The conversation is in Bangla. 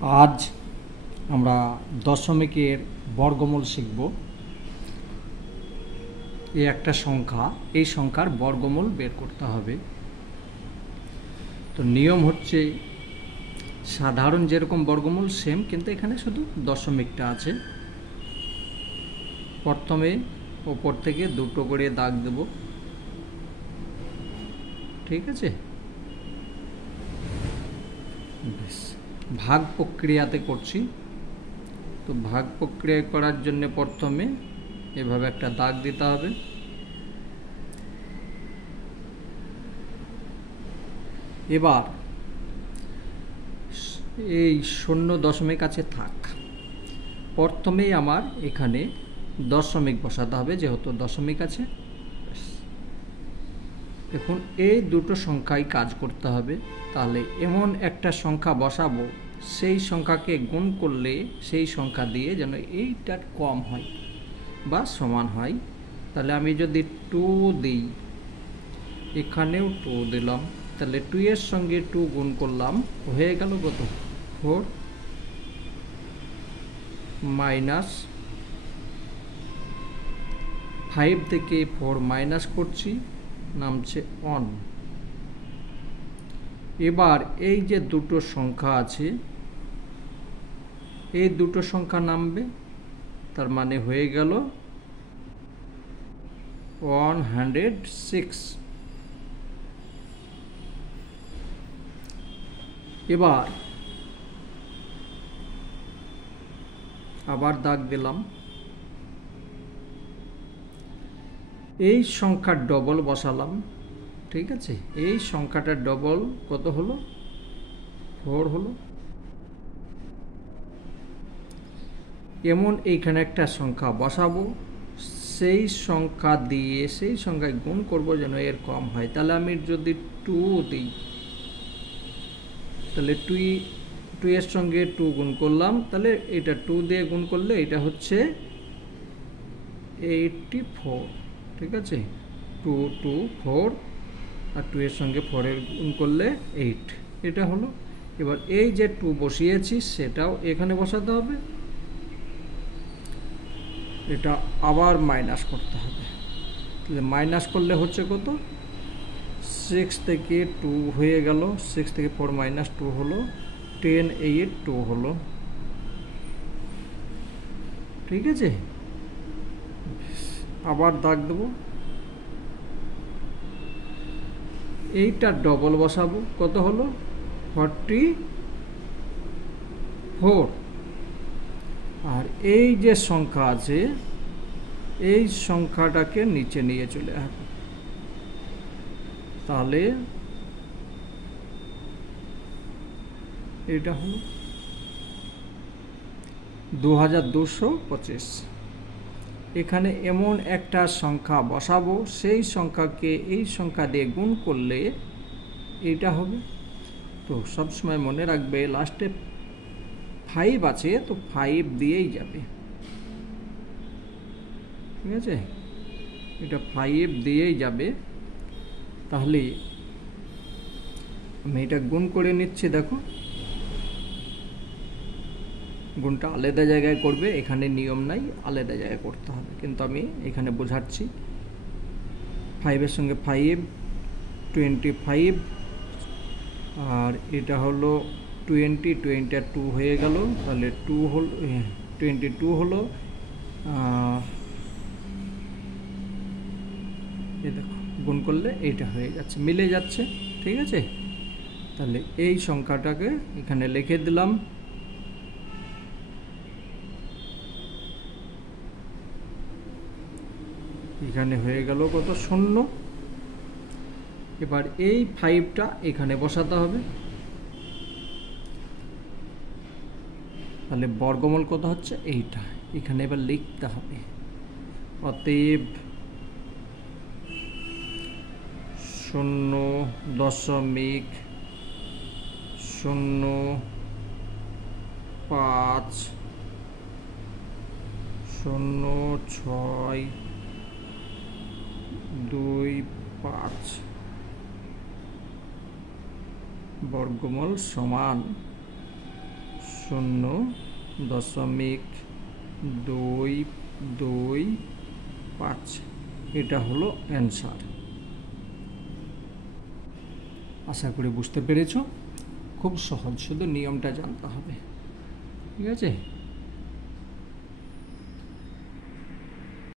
আজ আমরা দশমিকের বর্গমূল শিখব। এই একটা সংখ্যা, এই সংখ্যার বর্গমূল বের করতে হবে। তো নিয়ম হচ্ছে সাধারণ যেরকম বর্গমূল সেম, কিন্তু এখানে শুধু দশমিকটা আছে। প্রথমে ওপর থেকে দুটো করে দাগ দেব, ঠিক আছে। ভাগ প্রক্রিয়াতে করছি, তো ভাগ প্রক্রিয়া করার জন্য প্রথমে এভাবে একটা দাগ দিতে হবে। এবার এই শূন্য দশমিক আছে থাক, প্রথমেই আমার এখানে দশমিক বসাতে হবে, যেহেতু দশমিক আছে। এখন এই দুটো সংখ্যাই কাজ করতে হবে। তাহলে এমন একটা সংখ্যা বসাবো, সেই সংখ্যাকে গুণ করলে সেই সংখ্যা দিয়ে যেন এইটার কম হয় বা সমান হয়। তাহলে আমি যদি 2 দিই, এখানেও 2 দিলাম, তাহলে 2 এর সঙ্গে 2 গুণ করলাম, হয়ে গেল কত? 4 মাইনাস 5 থেকে 4 মাইনাস করছি, নামছে 1। এবার এই যে দুটো সংখ্যা আছে, এই দুটো সংখ্যা নামবে, তার মানে হয়ে গেল 106। এবার আবার দাগ দিলাম, এই সংখ্যার ডবল বসালাম, ঠিক আছে। এই সংখ্যাটার ডবল কত হলো? 4 হলো। এমন এইখানে একটা সংখ্যা বসাবো, সেই সংখ্যা দিয়ে সেই সংখ্যায় গুণ করব যেন এর কম হয়। তাহলে আমি যদি 2 দিই, তাহলে 2 এর সঙ্গে 2 গুণ করলাম, তাহলে এটা 2 দিয়ে গুণ করলে এটা হচ্ছে 84, ঠিক আছে। 2 2 4 আর 2 এর সঙ্গে 4 এর গুণ করলে 8, এটা হলো। এবার এই যে 2 বসিয়েছি সেটাও এখানে বসাতে হবে, এটা আবার মাইনাস করতে হবে। তাহলে মাইনাস করলে হচ্ছে কত? 6 থেকে 2 হয়ে গেল, 6 থেকে 4 মাইনাস 2 হলো 10, 8 2 হলো, ঠিক আছে। আবার দাগ দেবো, এইটা ডবল বসাবো, কত হলো? 44। আর এই যে সংখ্যা আছে, এই সংখ্যাটাকে নিচে নিয়ে চলে আসবো, তাহলে এটা হলো 2225। এখানে এমন একটা সংখ্যা বসাবো, সেই সংখ্যাকে এই সংখ্যা দিয়ে গুণ করলে এইটা হবে। তো সবসময় মনে রাখবে লাস্টে 5 আছে, তো 5 দিয়েই যাবে, ঠিক আছে। এটা 5 দিয়েই যাবে। তাহলে আমি এটা গুণ করে নিচ্ছি, দেখো গুণটা আলাদা জায়গায় করবে, এখানে নিয়ম নাই, আলাদা জায়গায় করতে হবে, কিন্তু আমি এখানে বোঝাচ্ছি। 5 এর সঙ্গে 5 25, আর এটা হলো 20 20 আর 2 হয়ে গেল, তাহলে 2 হলো 22 হলো। এই দেখো গুণ করলে এইটা হয়ে যাচ্ছে, মিলে যাচ্ছে, ঠিক আছে। তাহলে এই সংখ্যাটাকে এখানে লিখে দিলাম। এখানে হয়ে গেল কত? 0। এবার এই 5টা এখানে বসাতে হবে, তাহলে বর্গমূল কত হচ্ছে? এইটা এখানে এবার লিখতে হবে। অতএব 0.050625 বর্গমূল সমান 0.225। এটা হলো অ্যান্সার। আশা করি বুঝতে পেরেছো। খুব সহজ, শুধু নিয়মটা জানতে হবে। ঠিক আছে।